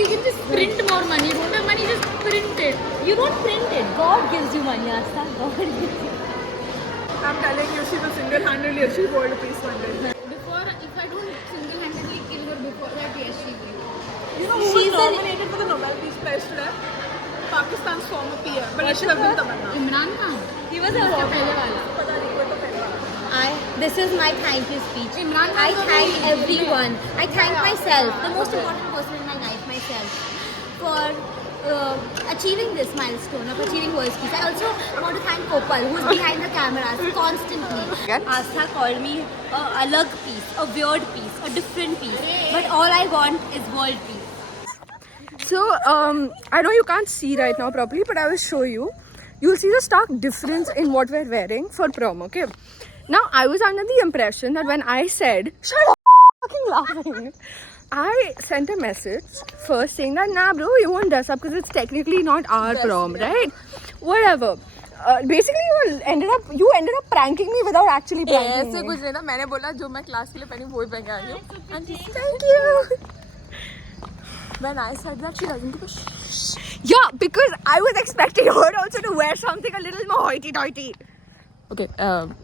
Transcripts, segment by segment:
we can just print more money. You don't have money, just print it. You don't print it. God gives you money, Asta. God gives you. I'm telling you, she will single-handedly achieve world peace one day. Before, if I don't single-handedly kill her before that, yes, she will. You know who was nominated for the Nobel Peace Prize today? Pakistan's former PM. But it should have been Tamanna. Imran Khan. He was also pehle wala. पता नहीं कोई तो पहले वाला. This is my thank you speech. Imran Khan I को thank भी- everyone. I thank myself, the most important person in my life, myself, for achieving this milestone of achieving world peace. I also want to thank Kopal, who's behind the cameras constantly. Astha called me a alag piece, a weird piece, a different piece. But all I want is world peace. So, I know you can't see right now properly, but I will show you. You'll see the stark difference in what we're wearing for prom, okay? Now, I was under the impression that when I said, shut up, fucking laughing, I sent a message first saying that, nah, bro, you won't dress up because it's technically not our prom, right? Whatever. Basically, you ended up pranking me without actually pranking ऐसे me. कुछ नहीं था. मैंने बोला जो मैं class के लिए पहनी वही पहन के आई हूँ. Thank you. When I said that, she doesn't give a Yeah, because I was expecting her also to wear something a little more hoity-toity. Okay,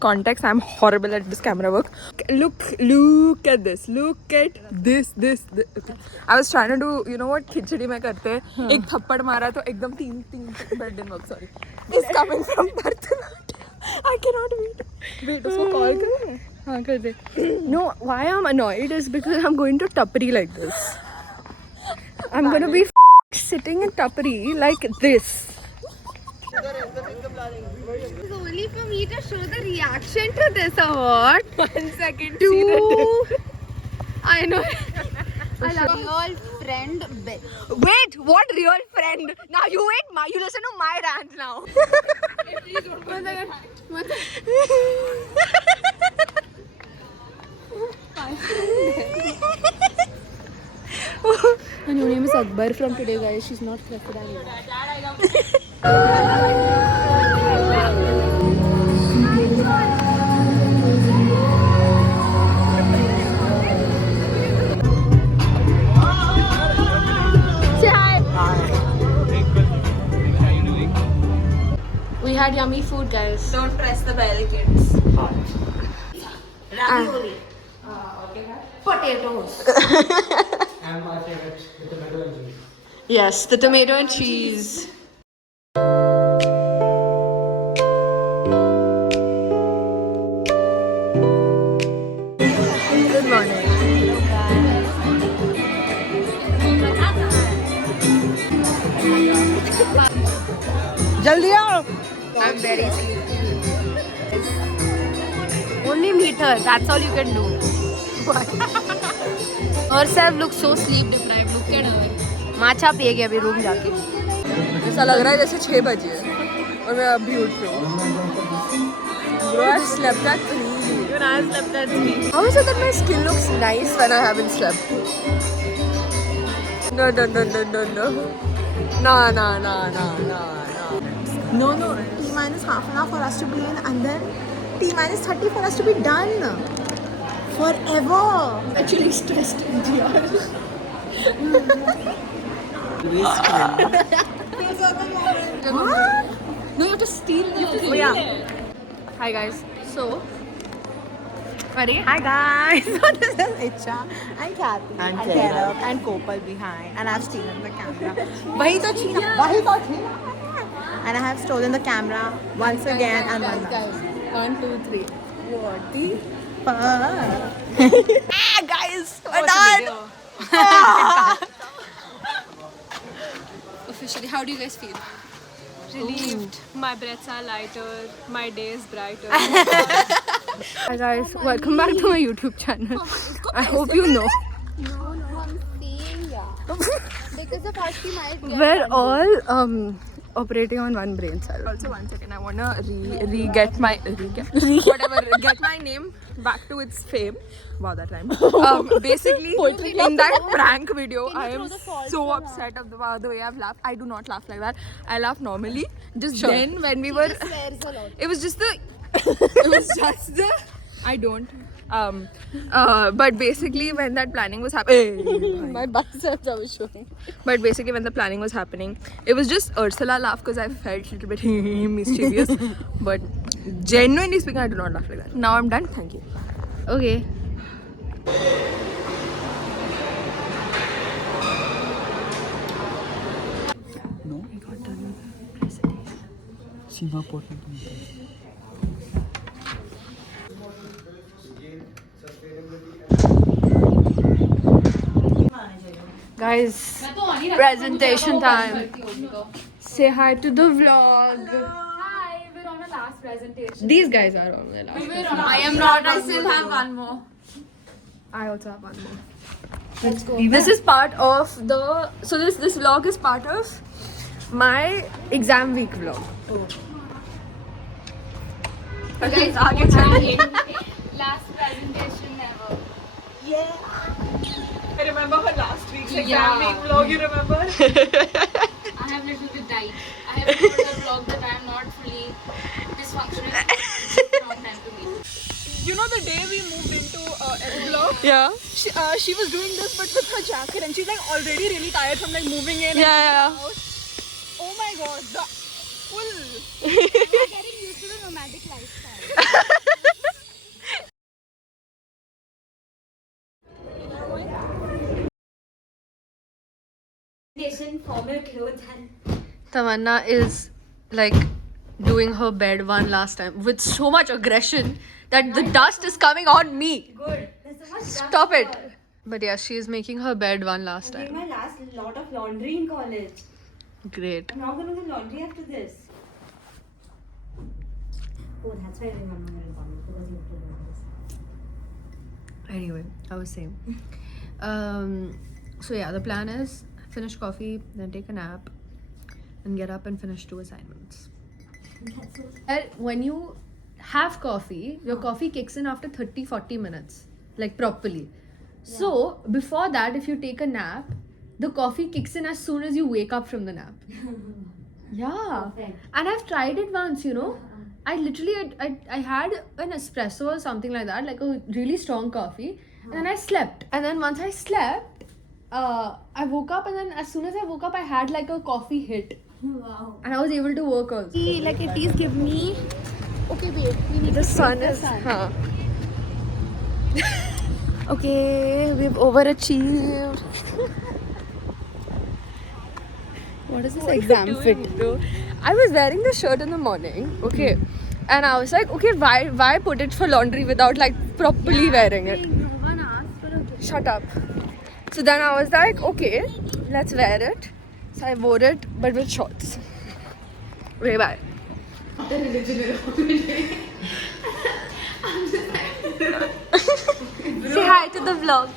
context. I'm horrible at this camera work. Look at this. Look at this. Okay. I was trying to do, you know what खिचड़ी में करते हैं. एक थप्पड़ मारा तो एकदम तीन but didn't work. Sorry. It's coming from Bharatanatyam. I cannot wait. Wait, उसको call करूँ? हाँ कर दे. No, why I'm annoyed is because I'm going to Tapri like this. I'm gonna be sitting in Tapri like this. It's only for me to show the reaction to this award. 1 second. I know. I love your friend. Wait, what real friend? Now you listen to my rant now. And your name is Akbar from today, guys. She's not crocodile. Say hi. We had yummy food, guys. Don't press the barricades. Ravioli. Potatoes. And my favorite, the tomato and cheese. Yes, the tomato and cheese. Good morning. Jaldi आओ. I'm very sleepy. Only meet her. That's all you can do. Herself looks so sleep deprived. Look at her. माचा पिएगी अभी room जाके. ऐसा लग रहा है जैसे 6 बजे है और मैं अभी उठ रही हूँ. Bro, I slept at 3. Even I slept at 3. How is it that my skin looks nice when I haven't slept? No. No. T minus half an hour for us to be in, and then T minus 30 for us to be done. Forever. Actually stressed in What? No, you have to steal the Oh yeah. Hi guys. So, Hi guys. So this is Icha and Kathy and Caleb and Kopal behind, and I've stolen the camera. Wahi to chhina. And I have stolen the camera once again and one more. Guys, 1, 2, 3. What the fuck? Guys, we're done. Officially, how do you guys feel? Relieved. My breaths are lighter. My day is brighter. hi guys, welcome back to my YouTube channel. I hope you know. No, I'm saying because of how she might get. We're all operating on one brain cell. Also, 1 second, I wanna get my name back to its fame. Wow, that rhymed. Basically, in that prank video, I am so upset about the way I've laughed. I do not laugh like that. I laugh normally. Just then, when we were, it was just the. I don't. But basically, when that planning was happening, My biceps I was showing. but basically when the planning was happening, it was just Ursula laugh because I felt a little bit mischievous. But genuinely speaking, I do not laugh like that. Now I'm done. Thank you. Okay. No, I got done with the presentation. Seema Portman. Guys, presentation time. Say hi to the vlog. Hi, we're on a last presentation. These guys are on the last. I am not. I still have one more. I also have one more. Let's go. This is part of the. So this vlog is part of my exam week vlog. Guys, last presentation ever. I remember her last week's exam week vlog. You remember? I have little bit died. I have told the vlog that I am not fully dysfunctional. It's a wrong time to be. You know the day we moved into L block? Yeah. She was doing this but with her jacket and she's like already really tired from like moving in. Yeah. Oh my god, the full. I'm getting used to the nomadic lifestyle. Formal clothes and Tamanna is like doing her bed one last time with so much aggression that the dust is coming on me. good. There's so much Stop it. But yeah, she is making her bed one last doing time. my last lot of laundry in college. Great. I'm not gonna do laundry after this. Oh, that's why I remember in college because you have to do this. Anyway, I was saying. So yeah, the plan is finish coffee, then take a nap, and get up and finish 2 assignments. When you have coffee, your coffee kicks in after 30-40 minutes, like properly. So before that, if you take a nap, the coffee kicks in as soon as you wake up from the nap. Yeah. Perfect. And I've tried it once, you know. I literally I had an espresso or something like that, like a really strong coffee, and then I slept. And then once I slept, I woke up, and then as soon as I woke up, I had like a coffee hit, Wow. and I was able to work also. Like at least give me. Okay, wait. We need The to sun take is. the sun. Huh. Okay, we've overachieved. What is this exam fit? Bro? I was wearing the shirt in the morning, okay, and I was like, okay, why put it for laundry without like properly wearing it? No one asked for a. Shut up. So then I was like, okay, let's wear it. So I wore it, but with shorts. Okay, bye. Say hi to the vlog.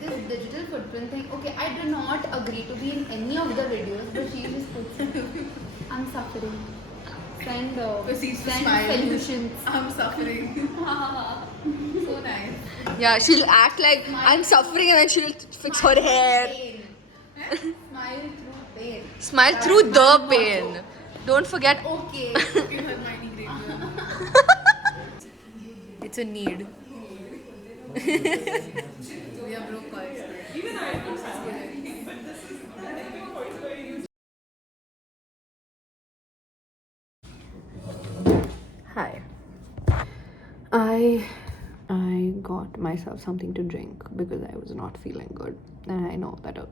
This digital footprint thing. Okay, I do not agree to be in any of the videos, but she just puts I'm suffering. Send solutions. I'm suffering. So nice. Yeah, she'll act like I'm suffering and then she'll fix her hair. Smile through pain. Smile through the pain. Don't forget. Okay. It's a need. We are broke guys. Hi. I got myself something to drink because I was not feeling good, and I know that a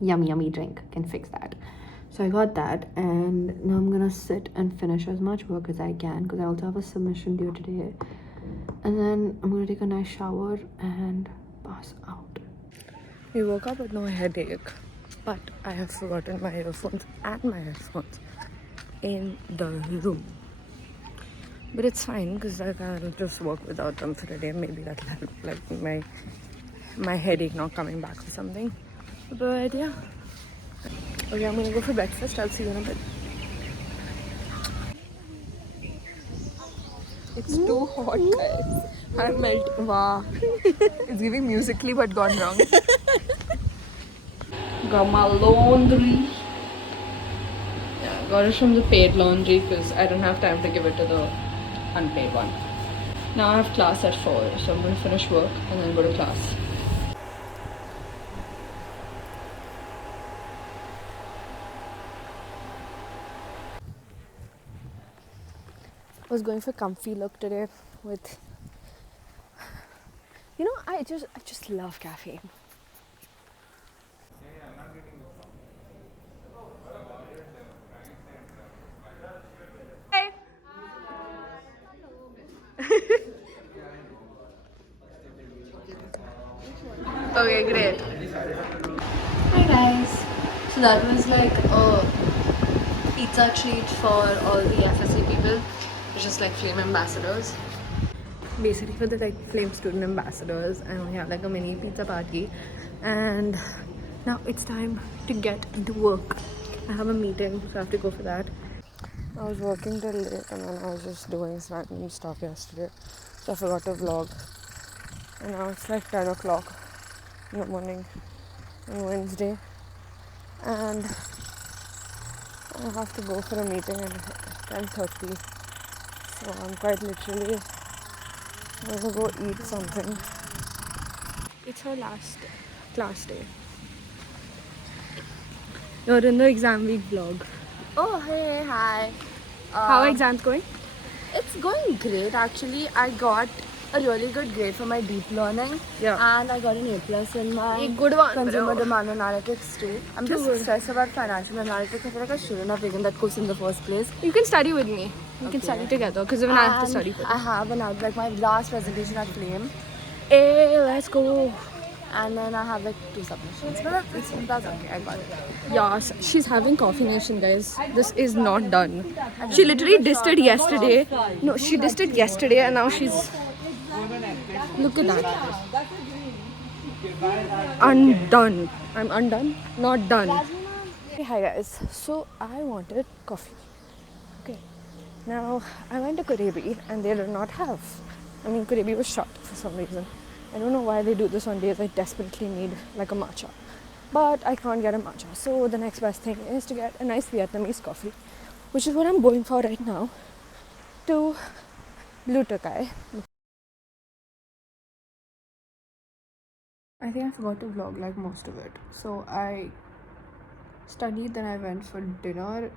yummy drink can fix that. So I got that, and now I'm gonna sit and finish as much work as I can because I also have a submission due today. And then I'm gonna take a nice shower and pass out. We woke up with no headache, but I have forgotten my earphones and my headphones in the room. But it's fine because I can just work without them for a day. Maybe that'll help, like my headache not coming back or something. But yeah. Okay, I'm gonna go for breakfast. I'll see you in a bit. It's too hot, guys. I'm melting. Wow. It's giving musically but gone wrong. Got my laundry. Yeah, got it from the paid laundry because I don't have time to give it to the unpaid one. Now I have class at 4, so I'm going to finish work and then go to class. I was going for comfy look today with, I just love caffeine. Okay, great. Hi guys. So that was like a pizza treat for all the FSC people, just like Flame Ambassadors. Basically for the Flame student ambassadors, and we had like a mini pizza party, and now it's time to get into work. I have a meeting, so I have to go for that. I was working till late and then I was just doing some random stuff yesterday, so I forgot to vlog. And now it's like 10 o'clock in the morning on Wednesday, and I have to go for a meeting at 10:30. So I'm quite literally gonna go eat something. It's our last class day. You're in the exam week vlog. Oh, hey, hi. How are exams going? It's going great actually. I got a really good grade for my deep learning. Yeah. And I got an A+ in my A good one, consumer bro. demand analytics too. I'm just stressed about financial analytics. I feel like I shouldn't have taken that course in the first place. You can study with me. We can study together because even I have to And study for I have like my last presentation at Flame. Hey, let's go. And then I have like 2 submissions. But that's okay, I got it. Yes, she's having Coffee Nation, guys. This is not done. She literally dissed it yesterday. No, she dissed it yesterday and now she's... Look at that. Undone. I'm undone? Not done. Hey, hi guys. So I wanted coffee. Okay. Now, I went to Kurebi and they did not have. Kurebi was shut for some reason. I don't know why they do this on days I desperately need like a matcha. But I can't get a matcha. So the next best thing is to get a nice Vietnamese coffee, which is what I'm going for right now, to Blue Tokai. I think I forgot to vlog like most of it. So I studied, then I went for dinner,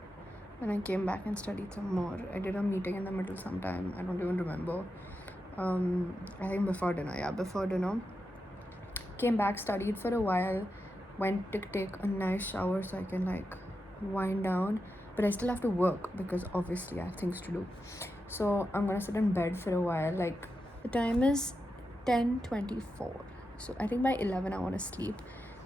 then I came back and studied some more. I did a meeting in the middle sometime, I don't even remember. I think before dinner. Came back, studied for a while, went to take a nice shower so I can like wind down. But I still have to work because obviously I have things to do. So I'm gonna sit in bed for a while. Like the time is 10:24. So I think by 11 I want to sleep.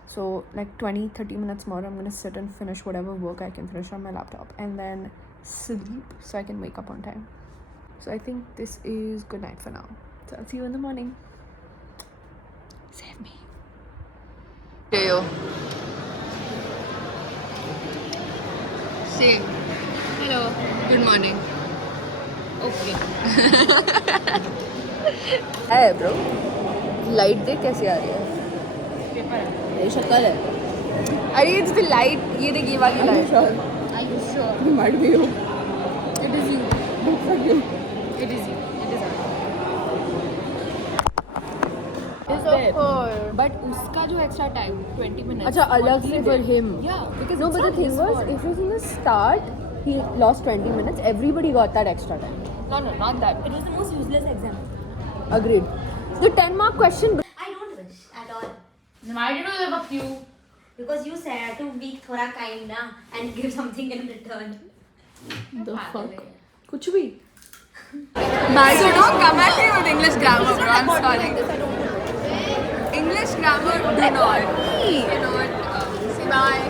So like 20-30 minutes more I'm gonna sit and finish whatever work I can finish on my laptop and then sleep so I can wake up on time. So I think this is good night for now. So I'll see you in the morning. Save me. You. Say hello. Good morning. Okay. Hey bro, light देख कैसे आ रही है? ये शक्ल है. अरे it's the light. ये देख ये वाली light. Are you sure? You might be you. It is you. Looks like you. It is you. It is us. It's of course. But उसका जो extra time 20 minutes. अच्छा अलग से for him. Yeah, because No, it's but the not thing his was, fault. if it was in the start, he lost 20 minutes. Everybody got that extra time. No, not that. It was the most useless exam. Agreed. The 10-mark question. I don't wish at all. Why did you give up you? Because you said to be थोड़ा kind ना and give something in return. The fuck? कुछ भी. So don't come at me with English grammar, bro. I'm sorry. English grammar, do not. You know what? Say bye.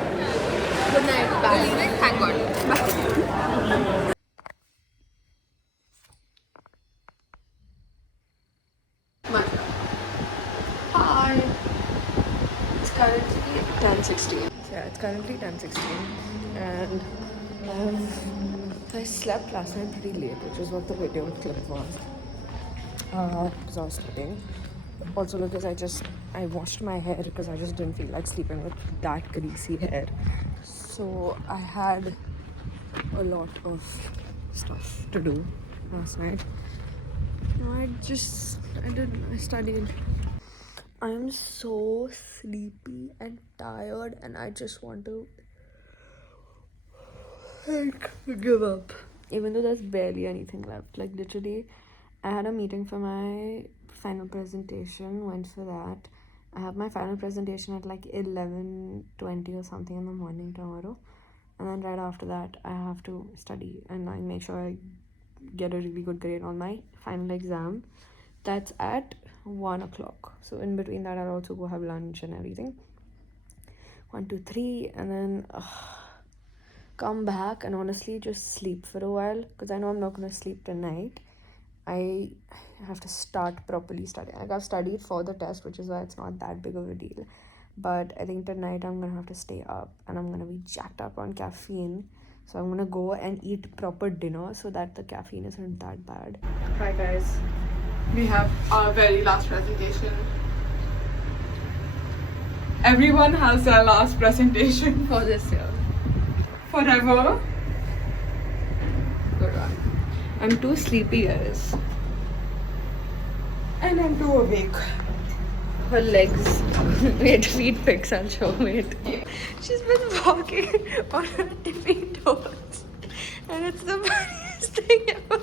Good night. Bye. You're leaving? Thank God. Bye. Hi. It's currently 10:16. Yeah, it's currently 10:16, and I slept last night pretty late, which is what the video clip was. Because I was sleeping. Also because I washed my hair because I just didn't feel like sleeping with that greasy hair. So I had a lot of stuff to do last night. I studied. I am so sleepy and tired, and I just want to give up. Even though there's barely anything left. Like literally, I had a meeting for my final presentation, went for that. I have my final presentation at like 11:20 or something in the morning tomorrow. And then right after that, I have to study and I make sure I get a really good grade on my final exam. That's at 1 o'clock. So in between that, I'll also go have lunch and everything. 1, 2, 3, and then come back and honestly just sleep for a while because I know I'm not gonna sleep tonight. I have to start properly studying. Like I've studied for the test, which is why it's not that big of a deal. But I think tonight I'm gonna have to stay up and I'm gonna be jacked up on caffeine. So I'm gonna go and eat proper dinner so that the caffeine isn't that bad. Hi guys, we have our very last presentation. Everyone has their last presentation for this year. Forever. Good one. I'm too sleepy, guys. And I'm too awake. Her legs. Wait, feet pics, I'll show. Wait. She's been walking on her tippy toes. And it's the funniest thing ever.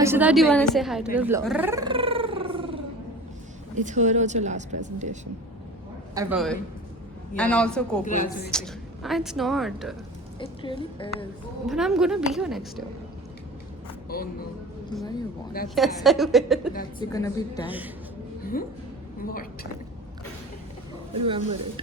Ashita, do you want to say hi to the vlog? It's her also last presentation. Ever. And also Kopal's. It's not. It really is. But I'm gonna be here next year. Oh no. No, you won't. That's Yes, I will. That's you're gonna be dead. What? Remember it.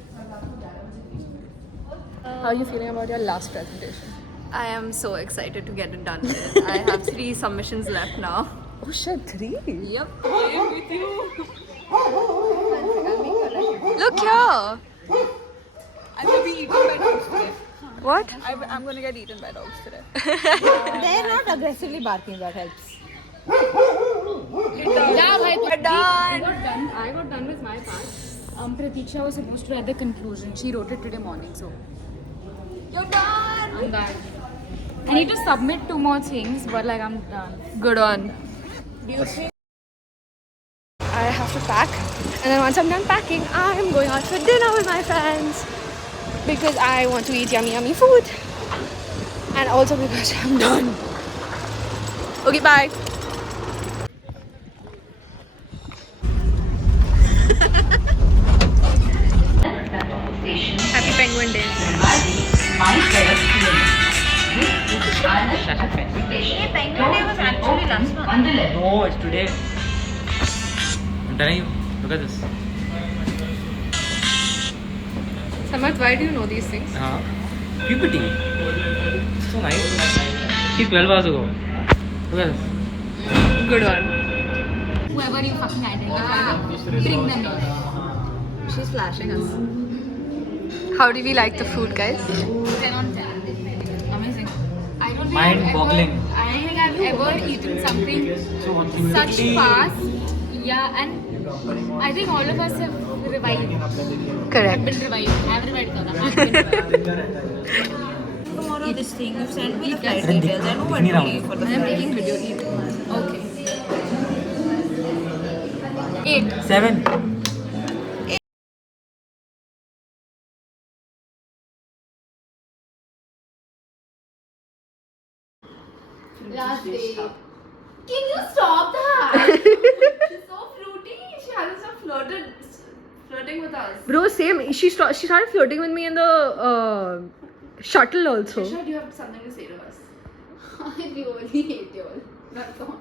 How are you feeling about your last presentation? I am so excited to get it done with. I have 3 submissions left now. Oh shit, 3? Yep. Look here! I'm gonna be eaten by dogs today. What? I'm gonna get eaten by dogs today. They're not aggressively barking, that helps. I got done with my part. Pratiksha was supposed to write the conclusion. She wrote it today morning, so. You're done! I'm done. I need to submit 2 more things, but like I'm done. Good one. I have to pack, and then once I'm done packing, I'm going out for dinner with my friends because I want to eat yummy food, and also because I'm done. Okay, bye. Happy Penguin Day. Penguin Day was actually last month. No, it's today. I'm telling you. Look at this. Samarth, why do you know these things? Puberty. So nice. See, 12 hours ago. Look at this. Good one. Whoever you fucking identify with, bring them in. She's flashing us. How do we like the food, guys? 10 on 10. Amazing. I don't think Mind-boggling. I don't think I've ever eaten something such fast. Yeah, and I think all of us have revived. Correct. Been revived. Have revived. I've been revived. Tomorrow this thing, you've sent me the flight details. I know what to leave for the I'm flight. taking video. Eat. Okay. 8. 7. Last day. Can you stop that? She's so fruity. She hasn't stopped flirting with us. Bro, same. She started flirting with me in the shuttle also. Trisha, do you have something to say to us? I really hate you all. That's all.